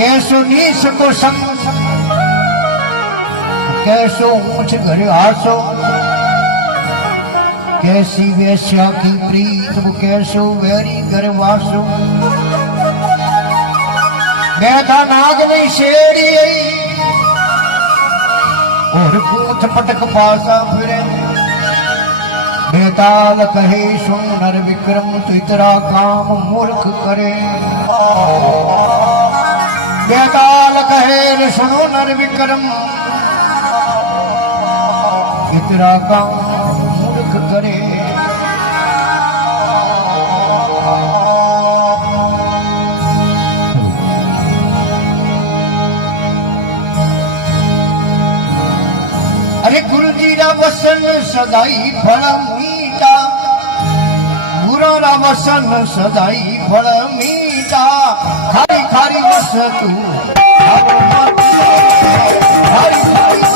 कैसो नीच को संग कैसो ऊंच घर आसो कैसी वेश्या की प्रीत वो कैसो वैरी घर वासो बैठा नाग में शेरी और पूछ पटक पासा फिरे बेताल कहे सुन नर विक्रम तो इतरा काम मूर्ख करे बेताल कहे सुनो नर विक्रम इतरा काम मूर्ख करे अरे गुरु जी रा वसन सदाई फल मीठा गुरु रा वसन सदाई फल मीठा खारी खारी वस्तु खारी खारी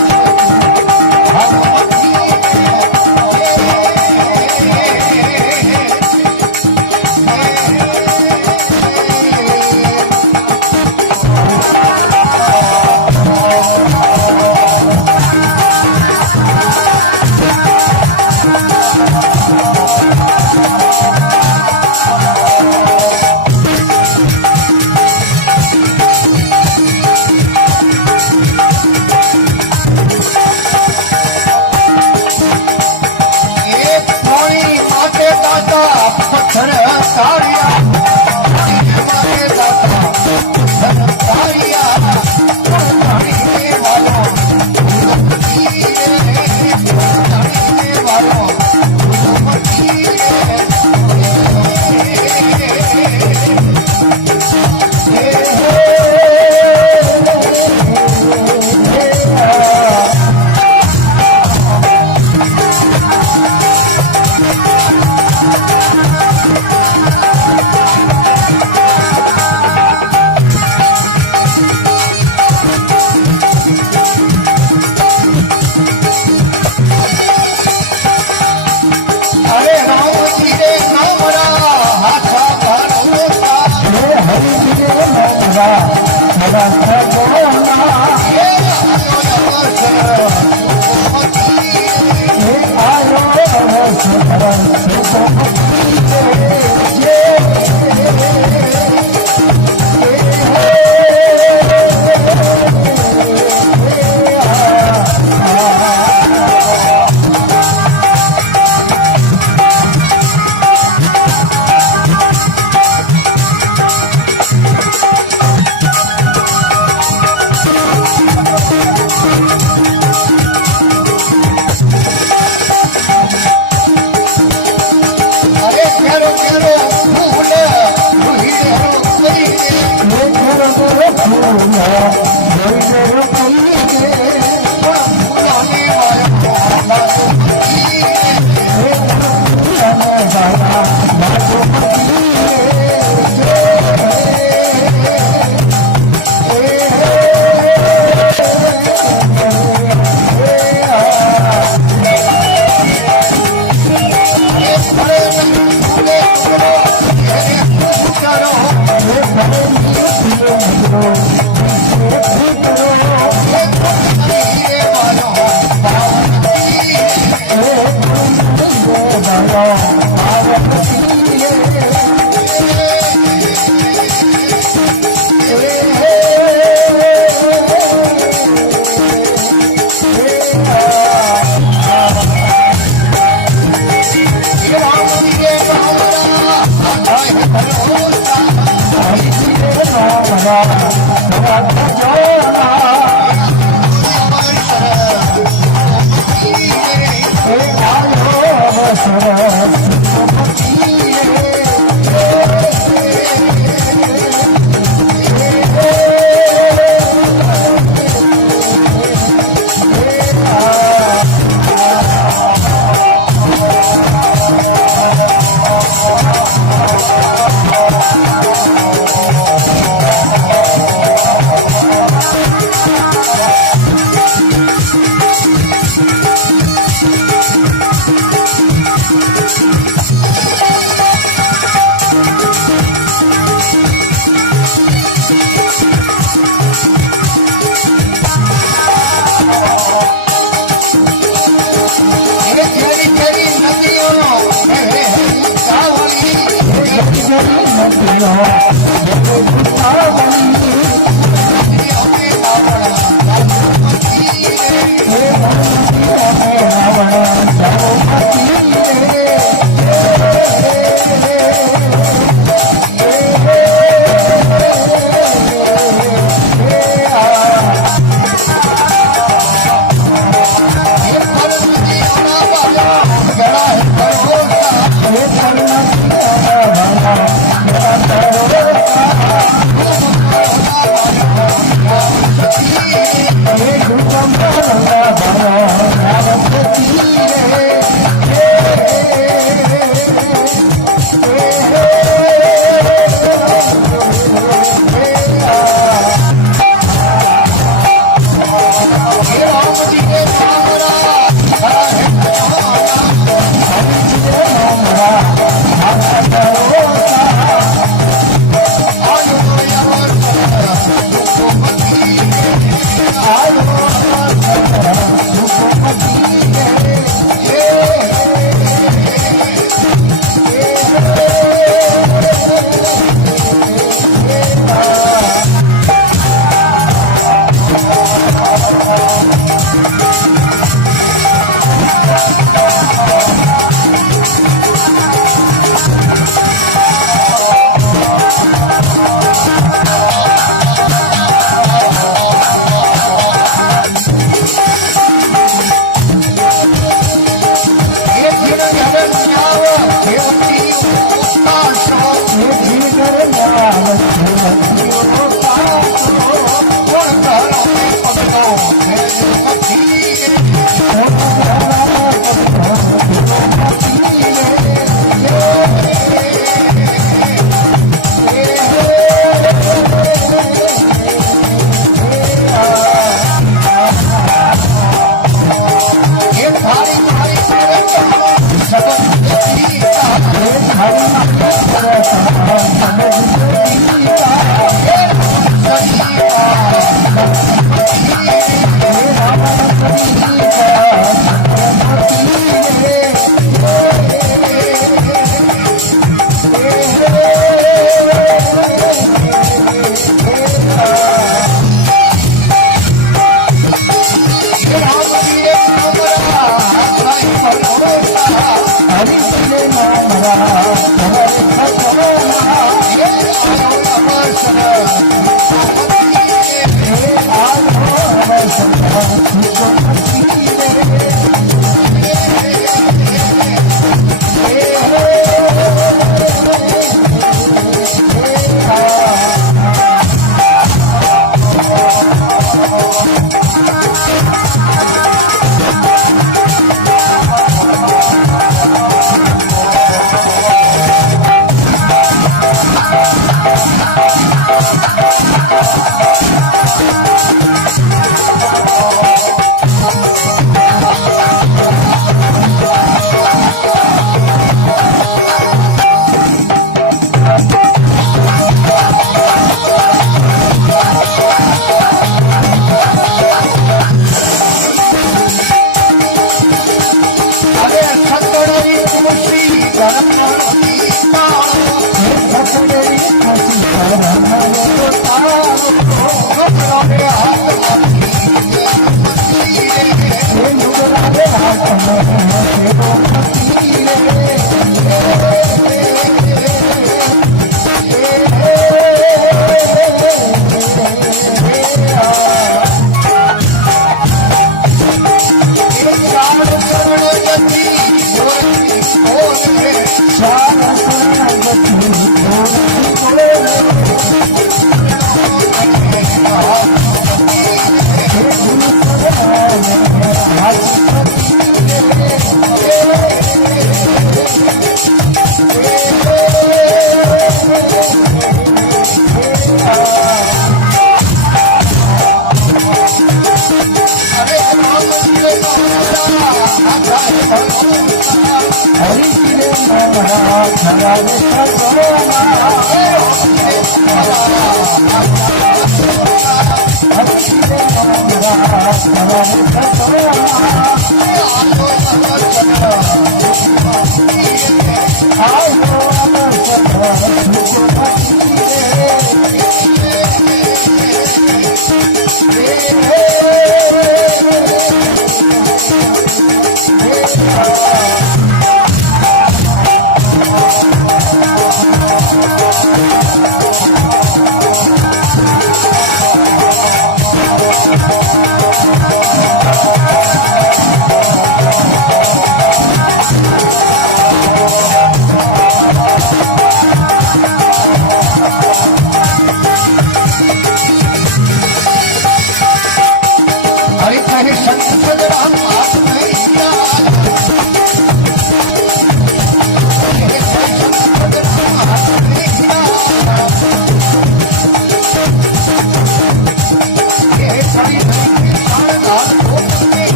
I know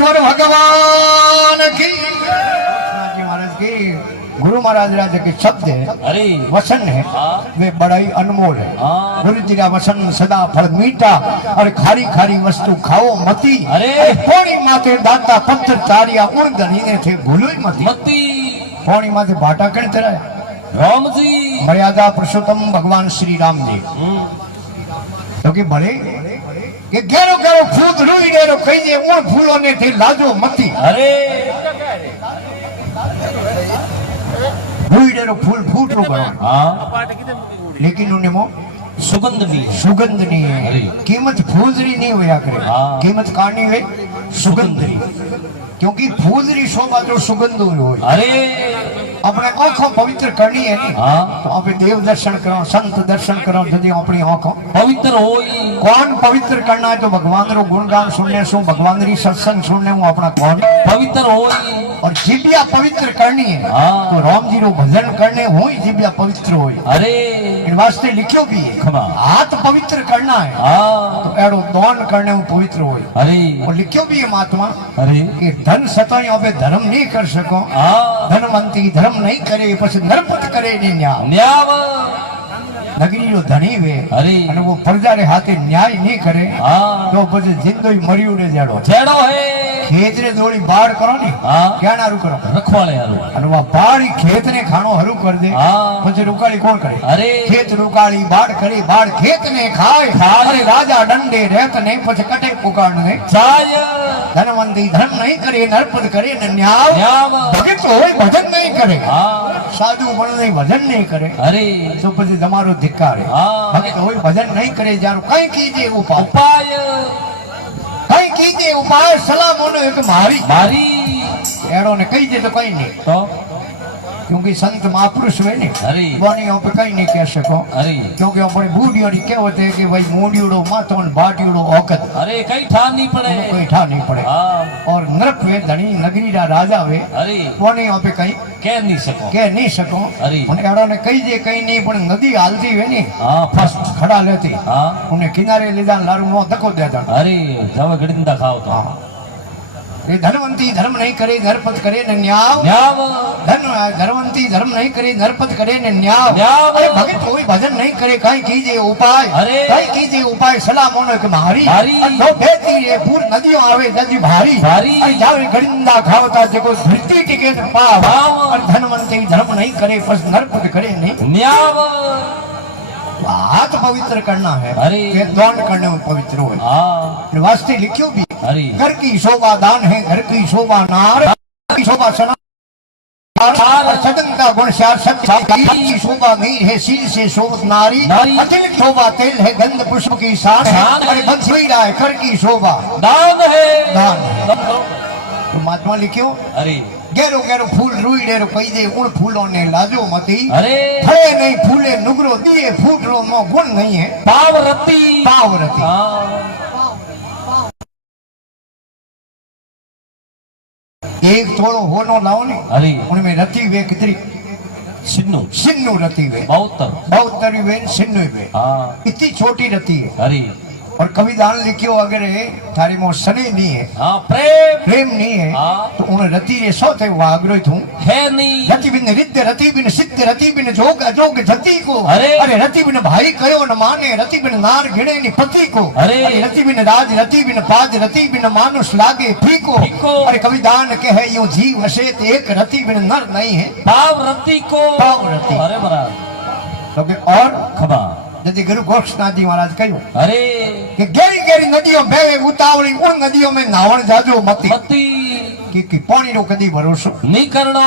रामेश्वर भगवान की जी महाराज की गुरु महाराज राजा के शब्द है, अरे वचन है, वे बड़ा ही अनमोल है। गुरु जी का वचन सदा फल मीठा और खारी खारी वस्तु खाओ मती। अरे पोणी माते दाता पत्थर तारिया उन धनी थे भूलो ही मती। मती पोणी माते भाटा कण तरह राम जी मर्यादा पुरुषोत्तम भगवान श्री राम जी क्योंकि भले કે ઘેરો ઘેરો ફૂદ રૂઈ ડેરો કહી દે ઉણ ફૂલોને થી લાજો મતી। अरे રૂઈ ડેરો ફૂલ ફૂટરો ગણો हाँ लेकिन उन्हें मो सुगंध भी सुगंध नहीं है। अरे। कीमत फूजरी नहीं होया करे। हाँ। कीमत कानी है सुगंधरी क्योंकि फूजरी शोभा जो सुगंध हो अरे अपने आंखों पवित्र करनी है नहीं हाँ तो आप देव दर्शन करो संत दर्शन करो यदि अपनी आंखों पवित्र होई कौन पवित्र करना है तो भगवान रो गुणगान सुनने सु भगवान री सत्संग सुनने हूँ अपना कौन पवित्र होई और जिबिया पवित्र करनी है हाँ। तो राम जी रो भजन करने हो ही जिबिया पवित्र हो। अरे इन वास्ते लिखियो भी है खमा हाथ पवित्र करना है हाँ तो एड़ो दान करने में पवित्र हो। अरे और लिखियो भी है महात्मा अरे कि धन सताई अबे धर्म नहीं कर सको हाँ धनवंती धर्म नहीं करे પછી નરપત કરે ને ન્યાય न्याव નગરી નો ધણી વે अरे અને वो प्रजा रे हाथे न्याय नहीं करे हाँ તો પછી જિંદગી મરી ઉડે જાડો छेड़ो है ખેત ને દોડી બાળ કરો ને हाँ ક્યાં નારું કરો रखवाले हालो અને વા બાળ ખેત ને ખાણો હરું કર દે हाँ પછી રૂકાળી કોણ કરે अरे ખેત રૂકાળી બાળ કરે બાળ ખેત ને ખાય ખાય. અરે રાજા દંડે રહેત ને પછી કટે પુકાળ ને चाय ધનવંતી ધર્મ નહીં કરે નરપત કરે ને ન્યાય न्याव ભગત હોય ભજન નહીં કરે हाँ સાધુ પણ નહીં ભજન નહીં કરે अरे તો પછી તમારો ધિક્કાર हाँ ભગત હોય ભજન નહીં કરે જારું કઈ કીજે ઉપાય उपाय કઈ કીજે ઉપાય સલામોનો એક મારી मारी એડો ને કહી દે તો કઈ નહીં तो क्योंकि संत महापुरुष हुए ने अरे बोनियों पे कहीं नहीं कह सको अरे क्योंकि अपनी बूढ़ियों की कहवत है कि भाई मूडियोड़ो मातो बाटियोड़ो औकत अरे कहीं ठान नहीं पड़े कोई ठा नहीं पड़े हाँ और नृप वे धनी नगरी रा राजा वे अरे बोनियों पे कहीं कह नहीं सको कह नहीं सको अरे उन्हें एड़ो ने कही दे कहीं नहीं पण नदी हालती वे नहीं हाँ फर्स्ट खड़ा लेती हाँ उन्हें किनारे ले जान लारू मुंह धक्को दे जान अरे जब गड़िंदा खाओ तो हाँ ये धनवंती धर्म नहीं करे नरपत करे न न्याव न्याव धन धनवंती धर्म नहीं करे नरपत करे न न्याव न्याव। अरे भगत कोई भजन नहीं करे कहीं कीजिए उपाय अरे। कहीं कीजिए उपाय सलाह मोनो के मारी मारी। और दो बेती रे पूर नदियों आवे जल्दी भारी भारी। और जावे गड़िंदा खावता जको धरती टिके न पाव पाव। और धनवंती धर्म नहीं करे बस नरपत करे नहीं न्याव हाथ पवित्र करना है अरे। ये दान करने में पवित्र हो हाँ वास्ते लिखियो भी अरे घर की शोभा दान है घर की शोभा नार घर की शोभा सना और सदन का गुण श्यार सत्य की शोभा मीर है सील से शोभत नारी नारी। अतिल की शोभा तेल है गंध पुष्प की शान है शान है। अरे बंसी रहा है कर की शोभा दान है दान तो महात्मा लिखियो अरे गेरो गेरो फूल रुई डेरो कही दे उन फूलों ने लाजो मती अरे फले नहीं फूले नुगरो दिए फूटरो नो गुण नहीं है पाव रती पाव रती हाँ एक थोड़ो होनो लाओ ने अरे उनमें रती वे कितनी सिन्नू सिन्नू रती वे बहुत बहुत तरी वे सिन्नू वे हाँ इतनी छोटी रती है अरे और कविदान लिखियो अगर है थारी मो सने नहीं है हाँ प्रेम प्रेम नहीं है हाँ। तो उन रति रे सौ थे वो आग्रहित हूँ है नहीं रति बिन रिद्ध रति बिन सिद्ध रति बिन जोग अजोग जति को अरे। अरे रति बिन भाई कयो न माने रति बिन नार गिणे नि पति को अरे। रति बिन राज रति बिन पाज रति बिन मानुष लागे फीको फीको। अरे कविदान कहे यूं जीव अशेत एक रति बिन नर नहीं है पाव रती को पाव रती। अरे महाराज तो कि और खबा यदि गुरु गोरक्षनाथ जी महाराज कहो अरे कि गहरी गहरी नदियों बेवे उतावली उन नदियों में नावण जाजो मती मती कि पानी रो कदी भरोसो नहीं करनो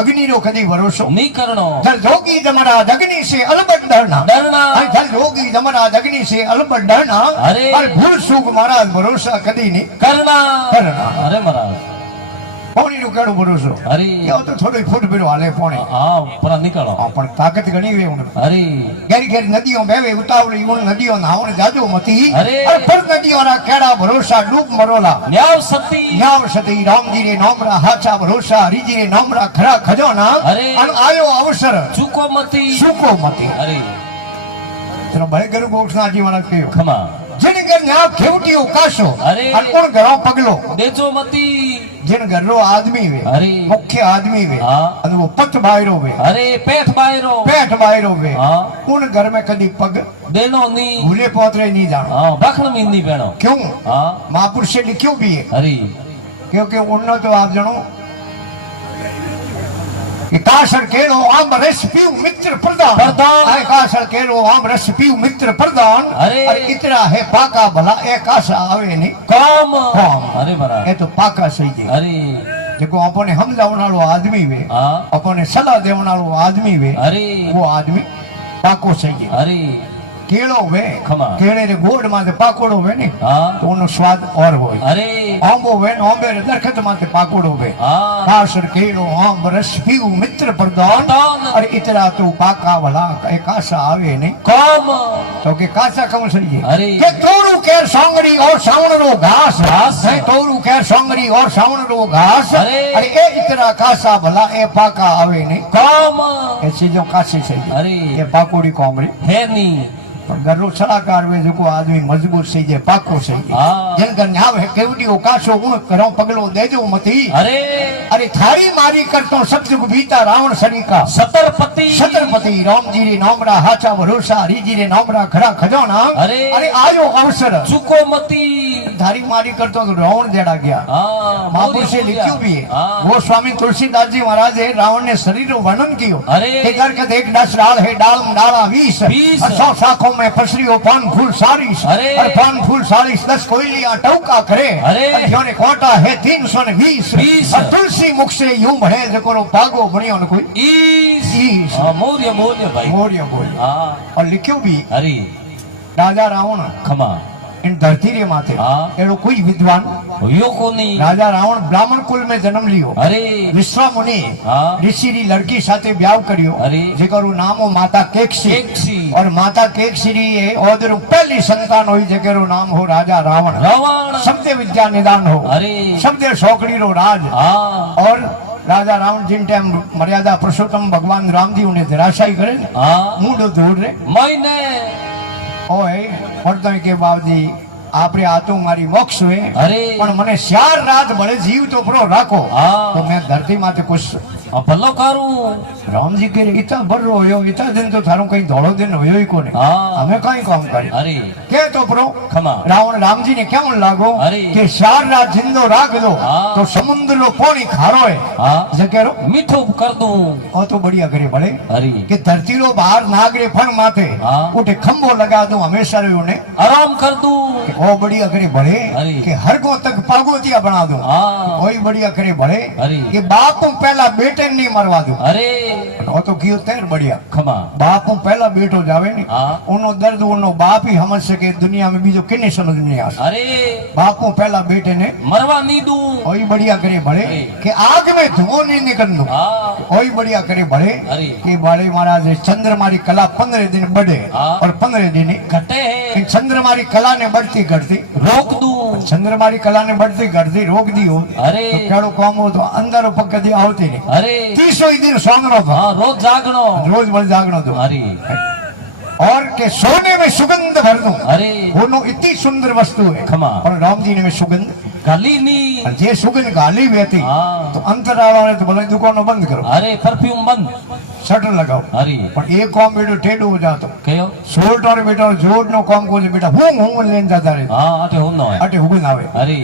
अग्नि रो कदी भरोसो नहीं करनो जल जोगी जमराज अग्नि से अलबट डरना डरना अरे जल जोगी जमराज अग्नि से अलबट डरना अरे। अरे भूल सुख महाराज भरोसा कदी नहीं करना करना। अरे महाराज पानी रो केड़ो भरोसो अरे यो तो थोड़ो फूट बिरो हाले पानी हाँ पर निकलो पण ताकत घणी वे उन अरे गहरी गहरी नदियों बेवे उतावली उन नदियों नावण जाजो मती अरे। पर नदियों रा केड़ा भरोसा डूब मरोला न्याव सती न्याव सती राम जी रे नामरा हाचा भरोसा हरि जी रे नामरा खरा खजोना अरे। अन आयो अवसर चूको मती सुको मती अरे तेरा बड़े गुरु गोरक्षनाथ जी महाराज कहो खमा जिन घर न्या खेवटियो काशो अरे। और कौन घरों पगलो देजो मती जिन घरो आदमी वे अरे। मुख्य आदमी वे हाँ। और वो पत बायरो वे अरे पेठ बायरो पेट बायरो वे हाँ। उन घर में कदी पग देनो नी भूले पोतरे नहीं जाना हाँ बखण मींदी भेणो क्यों हाँ महापुरुष से लिखियो भी है अरे क्योंकि उन्होंने तो आप जनो कि काशर केरो आम रस पीऊ मित्र प्रदान प्रदान। आए काशर केरो आम रस पीऊ मित्र प्रदान अरे। और इतना है पाका भला ए काशा आवे नहीं काम काम। अरे बरा ये तो पाका सही है अरे देखो अपने समझावण वालो आदमी वे हाँ अपने सलाह देवण वालो आदमी वे अरे वो आदमी पाको सही है अरे केळो वे खमा। केळे रे गोड माथे पाकोड़ो वे ने हाँ तो उनो स्वाद और होय अरे आंबो वे आंबे रे दरखत माथे पाकोड़ो वे हाँ काशर केळो आम रस पीऊ मित्र प्रदान प्रदान। और इतरा तो पाका वाला ए कासा आवे ने काम तो के कासा कम सही है अरे। के तोरू केर सांगरी और सावण रो घास घास। है तोरू केर सांगरी और सावण रो घास अरे। अरे ए इतरा कासा भला ए पाका आवे ने काम ए चीजों कासी सही है अरे ये पाकोड़ी कोमरी है नी घरो सलाहकार वे जो आदमी मजबूत सही है पाको सही है हाँ। जिन घर न्याव है केवड़ी काशो उन करो पगलो दे दो मती अरे अरे थारी मारी करतो सतयुग बीता रावण सरीका सतरपति छत्रपति राम जी रे नामरा हाचा भरोसा हरि जी रे नामरा खड़ा खजाना अरे। अरे आयो अवसर चुको मती धारी मारी करतो तो रावण जेड़ा गया हाँ महापुरुष से लिखियो भी है हाँ वो स्वामी तुलसीदास जी महाराज है रावण ने शरीर रो वर्णन कियो अरे। के घर के देख 10 डाल है डाल में डाला 20 20। और 100 शाखों में पसरियो पान फूल सारिस अरे। और पान फूल सारिस 10 कोयलियां टौका करे अरे। और जोने कोटा है 320 20। और तुलसी मुख से यूं बढ़े जको पागो बनियो न कोई ईस ईस। हाँ मौर्य मौर्य भाई मोरियो बोल हाँ और लिखियो भी अरे राजा रावण खमा इन धरती रे माथे हाँ। एड़ो कोई विद्वान यो कोनी राजा रावण ब्राह्मण कुल में जन्म लियो अरे विश्वा मुनि हाँ ऋषि री लड़की साथे ब्याह करियो अरे। जेकरो नाम हो माता केकसी केकसी। और माता केकसी री ये ओदरु पहली संतान हुई जेकरो नाम हो राजा रावण रावण शब्द विद्या निदान हो अरे शब्द शौकड़ी रो राज हाँ और राजा रावण जिन टाइम मर्यादा पुरुषोत्तम भगवान राम जी उन्हें धराशायी करे ने, हाँ मुंडो धोड़ रे महीने ओए वर्तन के बावजी आपरे आतो मारी मोक्ष हुए अरे पण मने 4 रात भले जीव तो प्रो राखो हाँ। तो मैं धरती माथे कुछ भलो करूं राम जी के इतना बड़ होयो इतना दिन तो थारो कहीं धोड़ो दिन होयो ही कोने हाँ हमें कहीं काम करे अरे के तो प्रो खमा रावण राम जी ने क्या मन लागो अरे। कि 4 रात जिंदो राख दो हाँ। तो समुद्र लो पानी खारो है हाँ जकेरो मीठो कर दूं ओ तो बढ़िया करे भले अरे कि धरती लो बाहर नागरे फण माथे हाँ। उठे खंबो लगा दूं हमेशा रे उन्हें आराम कर दूं ओ बढ़िया करे भले अरे। कि हर को तक पागोतिया बना दूं हाँ वही बढ़िया करे भले अरे। कि बाप को पहला बेटे नहीं मरवा दूं अरे वो तो कियो तेर बढ़िया खमा बाप को पहला बेटो जावे ने हाँ उनो दर्द उनो बाप ही समझ सके दुनिया में बीजो किन्ने समझ नहीं आ अरे बाप को पहला बेटे ने मरवा नहीं दूं वही बढ़िया करे भले अरे। कि आग में धुआं नहीं निकल दो हाँ वही बढ़िया करे भले अरे। कि बाले महाराज चंद्रमा री कला 15 दिन बढ़े हाँ। और 15 दिन घटे है चंद्रमा री कला ने बढ़ती घटती रोक दूं चंद्रमा री कला ने बढ़ती घटती रोक दी हो अरे तो केड़ो काम हो तो अंदर पग कदी आवती नहीं अरे 30 दिन सोनरो था हाँ रोज जागनो रोज बल जागनो दो अरे और के सोने में सुगंध भर दूं अरे दोनों इतनी सुंदर वस्तु है खमा। और राम जी ने में सुगंध गली नहीं और जे सुगंध गाली भी थी हाँ तो अंतराला ने तो भले दुकानों बंद करो अरे परफ्यूम बंद शटर लगाओ अरे पर एक काम बेटो टेढ़ो हो जातो कहो सोल्ट और बेटा जोड़ नो काम को बेटा हूं लेन जाता रहे हाँ अटे होनो है अटे हुगन आवे अरे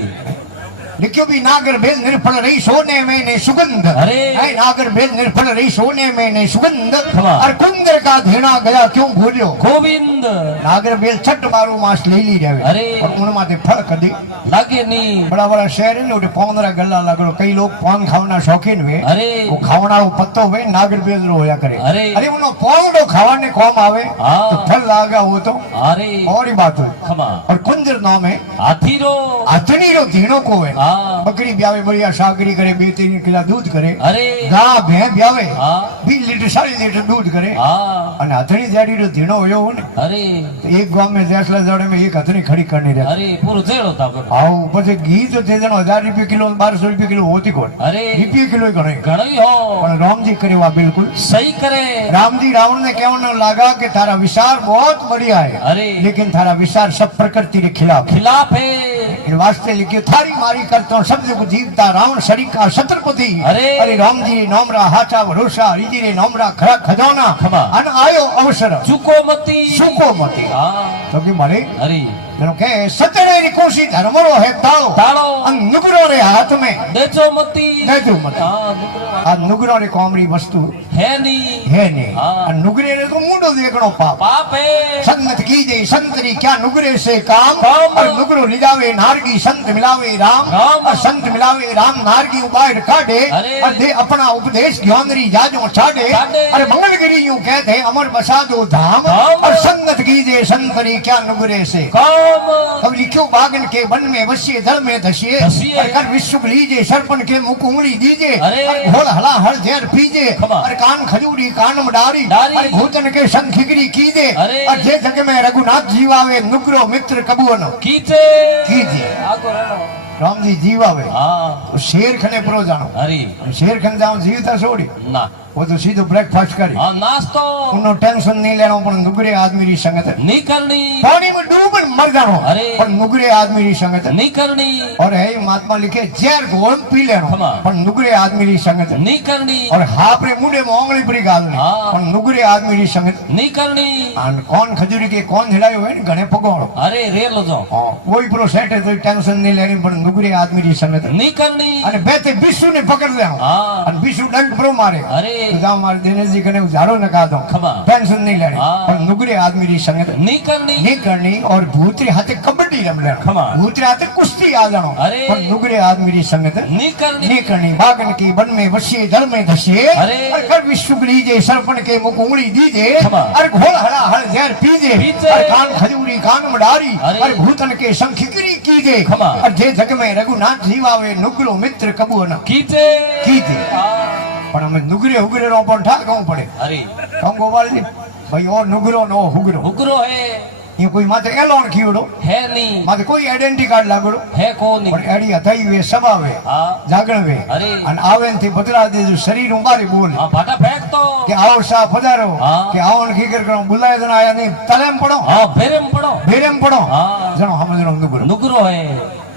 लिखियो भी नागर बेल निर्फल रही सोने में ने सुगंध अरे। है नागर बेल निर्फल रही सोने में ने सुगंध खमा। और कुंदर का धेना गया क्यों भूलियो गोविंद नागर बेल छठ बारू मास ले ली जावे अरे। और उन माथे फल कदी लागे नहीं बड़ा बड़ा शहर है ने उठे पौंदरा गल्ला लगड़ो कई लोग पान खावना शौकीन वे अरे वो खावना वो पत्तो वे नागर बेल रो होया करे अरे। अरे उनो पौंदो खावाने कौम आवे हाँ। तो फल लागा वो तो अरे और ही बात हुई खमा और कुंज सुंदर नाम है हाथीरो अथनी रो धीनो को है हाँ बकरी ब्यावे बढ़िया सागरी करे 2-3 किला दूध करे अरे गा भे ब्यावे हाँ 20 लीटर 40 लीटर दूध करे हाँ અને હથણી જાડી રો ધીણો હોયો ને अरे તો એક ગામ में જેસલા જોડે में एक हथणी खड़ी करनी रहे अरे पूरो जेड़ो था पर આવ પછી ઘી તો તે જણો 1000 રૂપિયા કિલો 1200 રૂપિયા કિલો હોતી કોણ अरे રૂપિયા કિલો ગણે घणई हो પણ રામજી કર્યો આ બિલકુલ सही करे रामजी रावण ने कहने लगा कि थारा विचार बहुत बढ़िया है अरे लेकिन थारा विचार सब प्रकृति के खिलाफ है। खिलाफ है इन वास्ते लिखियो थारी मारी करतो शब्द को जीवता रावण शरीर का छत्रपति अरे राम जी नोमरा हाचा भरोसा हरिजी रे नोमरा खरा खजाना खमा। अन आयो अवसर चुको मती सुको मती हाँ तो कि मारे अरे जनो के सतरे री कोशी धर्मरो है ताओ ताड़ो अन नुगरो रे हाथ में देचो मती देजो मती हाँ नुकरो आ नुगरो रे कोमरी वस्तु है नी है ने हाँ। अन नुगरे रे तो मुंडो देखणो पाप पाप है संगत कीजे संतरी क्या नुगरे से काम काम। और नुगरो लिजावे नारगी संत मिलावे राम राम। और संत मिलावे राम नारगी बाहर काढे अरे। और दे अपना उपदेश ज्ञानरी जाजो छाड़े छाड़े। अरे मंगलगिरी यूं कहते अमर बसा दो धाम धाम। और संगत कीजे संतरी क्या नुगरे से काम अब लिखो बागन के वन में वश्य दल में धसिए धसिए। और कर विश्व लीजे सरपन के मुख उंगली दीजे अरे। और घोल हला हर जहर पीजे खमा। और कान खजूरी कान में डारी डारी। और भूतन के संग खिगरी कीजे अरे। और जे जग में रघुनाथ जीवावे नुगरो मित्र कबूनो कीचे कीजे आगो रहनो राम जी जीवावे हाँ तो शेर खने प्रो जानो अरे शेर खन जाओ जीवता छोड़ी ना वो तो सीधो ब्रेकफास्ट करी हाँ नाश्तो उन्नो टेंशन नहीं लेनो पण नुगरे आदमी री संगत है। नहीं करनी पानी में डूबन मर जानो अरे। पण नुगरे आदमी री संगत है। नहीं करनी और है महात्मा लिखे जहर घोल पी लेनो खमा। पण नुगरे आदमी री संगत है। नहीं करनी और हापरे मुंडे में ओंगली पड़ी गाल नहीं हाँ। पण नुगरे आदमी री संगत है। नहीं करनी आन कौन खजूरी के कौन हिलायो है घणे पगोड़ो अरे रेलो जो हां कोई प्रो सेट है तो टेंशन नहीं लेनी पण नुगरे आदमी री संगत है। नहीं करनी અને બે તે બીસુ ને પકડ લે हाँ અને બીસુ ડંક પ્રો મારે अरे તો જાઓ મારે દિનેશજી કને ઝાડો નકા દો खमा टेंशन नहीं लेनी हाँ। પણ નુગરે આદમી રી સંગત नहीं करनी नहीं करनी और भूतरी हाथे कबड्डी रम लेना खमा। भूतरी हाथे कुश्ती आ जानो अरे। पर नुगरे आदमी री संगत नहीं करनी नहीं करनी बागन की वन में वसिए जल में धसिए अरे। और कर विश्व लीजे सरपण के मुख उंगली दीजे खमा। और घोल हरा हर जहर पीजे पीजे। और कान खजूरी कान में डारी अरे। और भूतन के संखिकरी कीजे खमा। और जे जग में रघुनाथ जीवावे नुगरो मित्र कबू न कीचे कीजे हाँ પણ અમે નુગરે હુગરે નો પણ ઠાકવું પડે अरे કમ ગોવાળજી ભાઈ ઓ નુગરો નો હુગરો उगरो है એ કોઈ માથે એલોન કીવડો है नहीं માથે કોઈ આઈડેન્ટિટી કાર્ડ લાગડો है कौन પણ એડી હથાઈ વે સબાવે हाँ જાગણવે અરે. અને આવે ને થી બદલા દેજો શરીર ઉંબારી બોલ हाँ भाटा फेंक तो કે આવો સા પધારો હા. કે આવો ને કીકર કરો બુલાય જણ આયા નહીં તલેમ પડો हाँ भेरे में पड़ो બેરેમ પડો हाँ જણો સમજણો નુગરો नुगरो है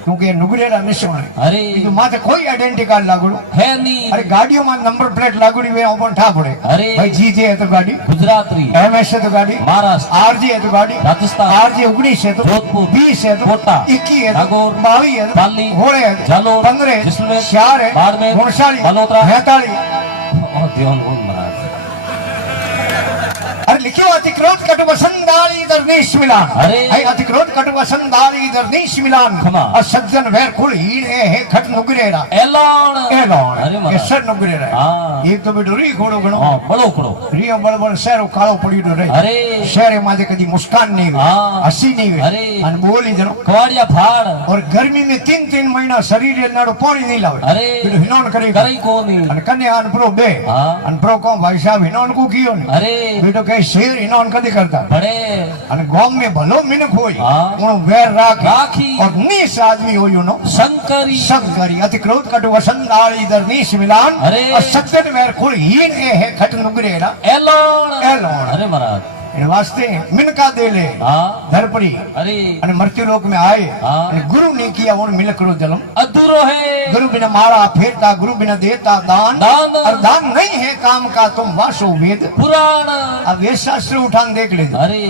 क्योंकि नुगरेरा मिश्रण अरे ಇದು ಮಾತೆ કોઈ આઈડેન્ટિટી કાર્ડ લાગડો है नहीं અરે ગાડીઓમાં નંબર પ્લેટ લાગડી વે ઓપન ઠા પડે અરે. ભાઈ જીજે હે તો ગાડી गुजराती एमएस है तो गाड़ी महाराष्ट्र आरजी है तो गाड़ी राजस्थान आरजी 19 है तो जोधपुर 20 है तो कोटा 21 है तो नागौर 22 है तो पाली घोड़े है तो जालोर 15 जैसलमेर चार है बाड़मेर घोड़साली मल्होत्रा 43 और देवन बोल महाराज अरे लिखियो अतिक्रोध कट वसंदाली दरनेश मिलान अरे. अतिक्रोध कट वसंदाली दरनेश मिलान खमा। और सज्जन वैर कुल हीण है खट नुगरेरा एलोन एलोन अरे ये महाराज सर नुगरेरा हाँ एक तो बेटो री घोड़ो गणो हाँ बड़ो कड़ो रियो बड़बड़ शहरो काळो पड़ियो रहे अरे शहरे माथे कदी मुस्कान नहीं हुई हाँ. हंसी नहीं हुई अरे. अन बोली जनो कवाड़िया फाड़ और गर्मी में 3-3 महीना शरीर रे नाड़ो पानी नहीं लावे अरे. बिलो हिनोन करेगा करई कोनी अन कने आन प्रो बे हाँ. अन प्रो को भाई साहब हिनोन को कियो ने अरे बेटो कहे शेर हिनोन कदी करता बड़े अन गांव में भलो मिनक होई हाँ. उन वेर राखी राखी और नीस आदमी होई उनो शंकरी सब करी अति क्रोध कट वसंदाली दर नीस मिलान अरे. और सत्तर वेर कुल हीन है खट नुगरेरा एलोन एलोन अरे महाराज इन वास्ते मिनका दे ले हाँ धरपड़ी अरे અને મૃત્યુલોક में आए हाँ. અને गुरु ने किया उन मिलक रो जन्म अधूरो है गुरु बिना मारा फेरता गुरु बिना देता दान दान। और दान नहीं है काम का तुम वासो वेद पुराण अब वेद शास्त्र उठान देख ले अरे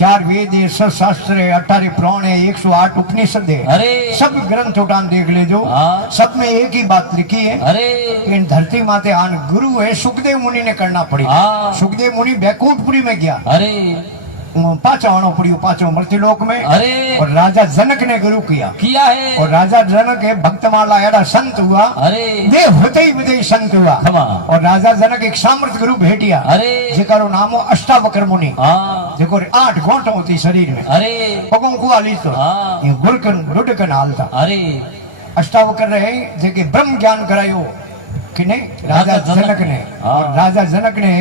4 वेद है 6 शास्त्र है 18 पुराण है 108 उपनिषद है अरे सब ग्रंथ उठान देख ले जो हाँ। सब में एक ही बात लिखी है अरे इन धरती माते आन गुरु है सुखदेव मुनि ने करना पड़ी हाँ। सुखदेव मुनि बैकुंठपुरी में गया अरे पांचवा आनो पड़ियो, पांचवा मृत्युलोक में। अरे और राजा जनक ने गुरु किया। किया है। और राजा जनक एक भक्तमाला एड़ा संत हुआ, अरे देव होते ही विदय संत हुआ। खमा। और राजा जनक एक सामर्थ गुरु भेटिया, अरे जेकारो नामो अष्टावक्र मुनि, हाँ जेको 8 गोंठो होती शरीर में, अरे पगों कुआ लीतो, हाँ ये गुरकन रुडकन हालता। अरे अष्टावक्र रहे जेके ब्रह्म ज्ञान करायो किने राजा जनक ने। हाँ। और राजा जनक ने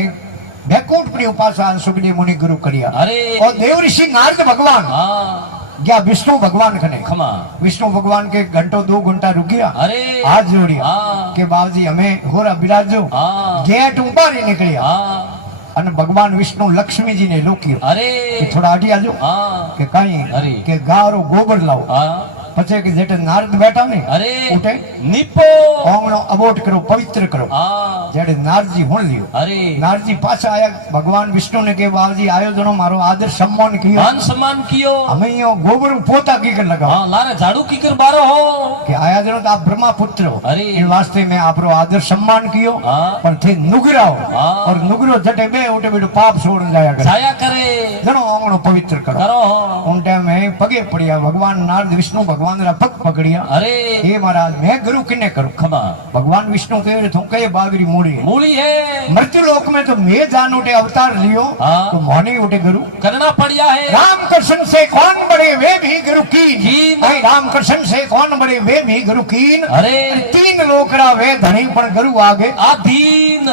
बैकुंठ प्रिय उपासना सुखदेव मुनि गुरु करिया। अरे और देव ऋषि नारद भगवान हाँ गया विष्णु भगवान कने। खमा। विष्णु भगवान के घंटों 2 घंटा रुक गया, अरे हाथ जोड़िया हाँ के बाबूजी हमें होरा बिराजो। हाँ गेट ऊपर ही निकलिया हाँ અને ભગવાન વિષ્ણુ લક્ષ્મીજી ને લોક્યો अरे કે થોડા આડી આજો हाँ કે કઈ અરે. કે ગારો ગોબર લાવો। हाँ પછી કે જેટે નારદ બેઠા ને अरे ઉઠે निपो ઓંગણો અબોટ કરો, પવિત્ર કરો। हाँ જેડે નારજી હુણ લ્યો, अरे નારજી પાછા આયા ભગવાન વિષ્ણુ ને કે બાબજી આયોજનો મારો આદર સન્માન કિયો, मान सम्मान कियो અમે અહીંયા ગોબર પોતા કી લગાવો हाँ लारे झाड़ू की कर बारो हो કે આયોજનો તો આપ બ્રહ્મા પુત્ર हो, अरे इन वास्ते मैं आपरो आदर सम्मान कियो। हाँ पर थे नुगराओ हाँ। और नुगरो जटे बे उठे बेटो पाप छोड़ जाया करे, छाया करे जनो आंगणो पवित्र करो। करो हो उन टाइम में पगे पड़िया भगवान नारद विष्णु भगवान रा पग पकड़िया। अरे हे महाराज मैं गुरु किन्ने करूं? खमा भगवान विष्णु कह रहे थे कहे बागरी मूड़ी है। मूली है मृत्यु लोक में तो मैं जान उठे अवतार लियो, हाँ। तो मोने उठे गुरु। करना पड़िया है राम कृष्ण से कौन बड़े वे भी गुरु कीन, कीन। भाई राम कृष्ण से कौन बड़े वे भी गुरु कीन। अरे 3 लोकरा वे धनी पण गुरु आगे। अधीन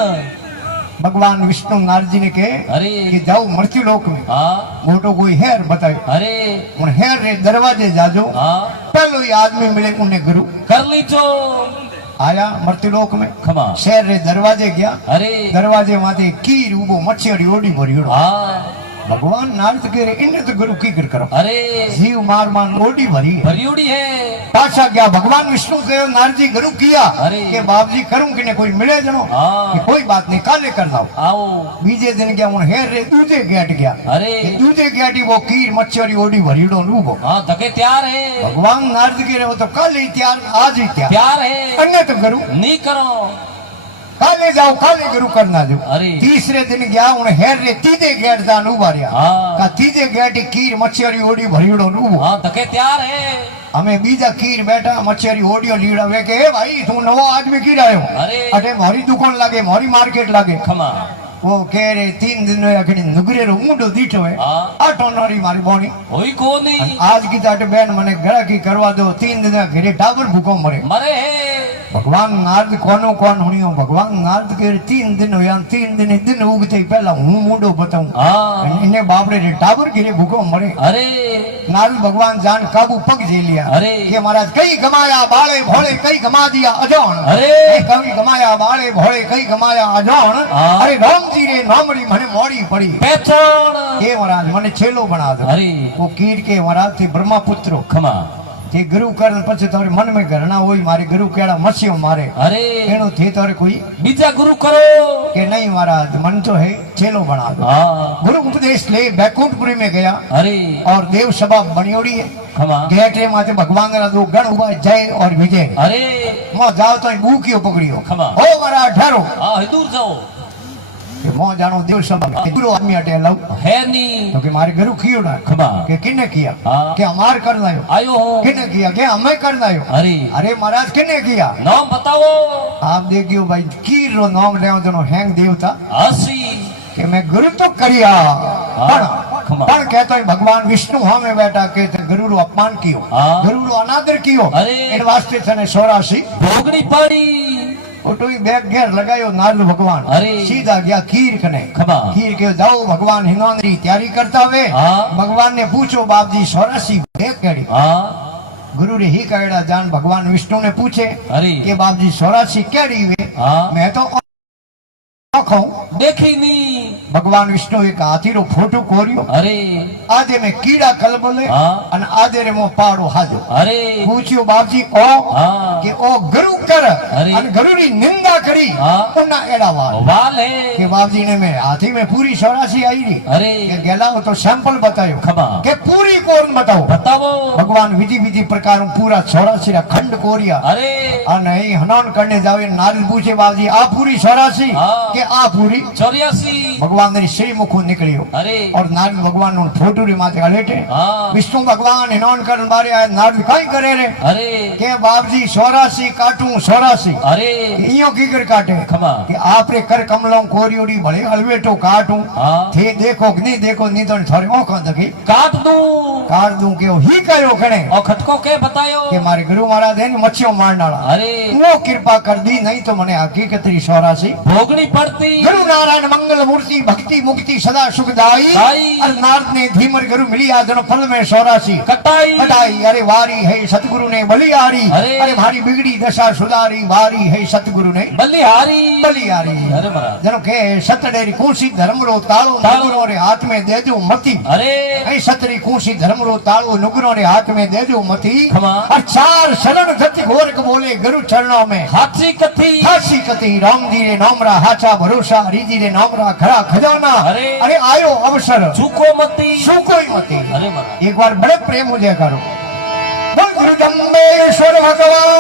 भगवान विष्णु नारद जी ने कहे अरे कि जाओ मृत्यु लोक में हाँ मोटो कोई हेर बतायो, अरे उन हेर रे दरवाजे जाजो, हाँ पहलो ही आदमी मिले उन्हें गुरु। कर लीजो आया मृत्यु लोक में, खमा शहर रे दरवाजे गया, अरे दरवाजे माथे कीर उबो मच्छी ओडी भरियो। हाँ भगवान नारद कह रहे इन तो गुरु की कर करो, अरे जीव मार मान ओडी भरी है। भरियोड़ी है पाछा गया भगवान विष्णु के नारद जी गुरु किया अरे। के बाप जी करूं कि ने कोई मिले जनो हाँ। कि कोई बात नहीं काले कर दो। आओ बीजे दिन गया उन हेर रे दूजे गेट गया, अरे दूजे गेटी वो कीर मच्छी ओडी भरीडो रूबो। हाँ धके तैयार है भगवान नारद कह रहे हो तो कल ही तैयार, आज ही तैयार, तैयार है अन्य तो गुरु नहीं करो काले जाओ, काले गुरु करना जो। अरे तीसरे दिन गया उन हेर रे तीजे गेट दान उबारिया हाँ का तीजे गेट कीर मच्छी ओडी भरीडो रूबो। हाँ धके तैयार है हमें बीजा कीर बैठा मच्छी ओडियो लीड़ा वे के "ए भाई तू नवो आदमी की आयो, अरे अटे मोरी दुकान लागे, मोरी मार्केट लागे। खमा वो कह रहे 3 दिन अखड़ी नुगरे रो मुंडो दीठो है, हाँ आठो नरी मारी बोनी। होई को नहीं आज की ताटे बहन मने गड़ा की करवा दो, 3 दिन घरे टाबर भूखो मरे। मरे है भगवान नारद कोनो कौन हुनियो, भगवान नारद के 3 दिन होया, 3 दिन उगते ही पहला हूं मुंडो बताऊं, हाँ इन्हें बापरे रे टाबर घरे भूखो मरे। अरे नारद भगवान जान काबू पग जी लिया। अरे के महाराज कई गमाया बाले भोले, कई गमा दिया अजान। अरे कई गमाया बाले भोले, कई गमाया अजान। हाँ। अरे राम जी रे नामरी मने मोड़ी पड़ी। पहचान के महाराज मने छेलो बना दो। अरे वो कीर के महाराज थे ब्रह्मा पुत्रो खमा ते गुरु करन पछे तोरे मन में घरना होई मारे गुरु केड़ा मस्यो मारे। अरे एनो थे तोरे कोई बीजा गुरु करो के नहीं महाराज मन तो है छेलो बना दो। हाँ गुरु उपदेश ले बैकुंठपुरी में गया अरे और देव सभा बनियोड़ी है। खमा गेटे माथे भगवान रा 2 गण हुआ जय और विजय। अरे मो जाओ तो बूकियो पकड़ियो खमा ओ मारा ठहरो हाँ दूर जाओ के मो जानो देव सभा में गुरु आदमी अटे लाओ है नहीं तो के मारे गुरु कियो ना खमा के किने किया हाँ। के हमार कर लायो, आयो हो किने किया के हमें कर लायो। अरे अरे महाराज किने किया नाम बताओ आप देखियो भाई कीर रो नाम लेओ जनो हैंग देवता हसी के मैं गुरु तो करिया खमा। पण कहता है भगवान विष्णु हमें बैठा के ते गुरु रो अपमान कियो, हाँ। गुरु रो अनादर कियो। अरे। इन वास्ते थने 84 भोगनी पड़ी ओटो ही बैग घेर लगायो नारद भगवान। अरे। सीधा गया कीर कने खमा कीर के जाओ भगवान हिंगोंदरी तैयारी करता हुए। हाँ। भगवान ने पूछो बाप जी 84 बैग केड़ी? हाँ गुरु रे ही कहेड़ा जान भगवान विष्णु ने पूछे अरे कि बाप जी 84 केड़ी वे? हाँ मैं तो आँखों देखी नहीं भगवान विष्णु एक हाथी रो फोटो कोरियो अरे आधे में कीड़ा कल बोले हाँ अन आधे रे मो पाड़ो हाजो। अरे पूछियो बाप जी ओ हाँ કે ઓ ગુરુ કર અરે. અને ગુરુની નિંદા કરી હા. ઉના એડાવા વાલે કે બાપજીને મેં હાથી में पूरी 84 आई रही અરે કે गेला हो तो सैंपल बतायो ખમા કે पूरी कौन बताओ બતાવો भगवान विधि विधि प्रकार पूरा 84 रा खंड कोरिया અરે અને અહીં હનન કરને જાવે નારદ પૂછે બાપજી આ પૂરી 84 હા. કે આ પૂરી 84 भगवान ने श्री मुखो निकलियो અરે और नारद भगवान नु फोटो री माथे अलेटे હા विष्णु भगवान हिनन करन बारे आया नारद काई करे रे અરે के बापजी 84 काटू 84 અરે इयो की कर काटे ખમા कि आपरे कर कमलों कोरियोड़ी भले अलवेटो काटू હા थे देखो कि नहीं देखो नहीं तो थारी ओखा दखी કાટ દઉં काट दूं के ही कयो खड़े और खटको के बतायो के मारे गुरु महाराज है मच्छियों मारने वाला अरे वो कृपा कर दी नहीं तो मने हकीकत री 84 भोगनी पड़ती गुरु नारायण मंगल मूर्ति भक्ति मुक्ति सदा सुखदाई दाई। और नारद ने धीमर गुरु मिली आदन फल में 84 कटाई कटाई अरे वारी है सतगुरु ने बलियारी अरे। अरे भारी बिगड़ी दशा सुधारी वारी है सतगुरु ने बलिहारी बलियारी अरे महाराज जनो के सतडेरी कूसी धर्म रो ताळो ताळो। नुगरो रे हाथ में देजो मती अरे ऐ सतरी कूसी धर्म रो ताळो नुगरो रे हाथ में देजो मती खमा। और चार शरण धति गोरख बोले गुरु चरणों में हाथी कथी हासी कति राम जी रे नामरा हाचा भरोसा हरिजी रे नामरा खरा खजाना अरे। अरे आयो अवसर झूको मती सु कोई मती अरे महाराज एक बार बड़े प्रेम मुझे करो बोल गुरु जम्बेश्वर भगवान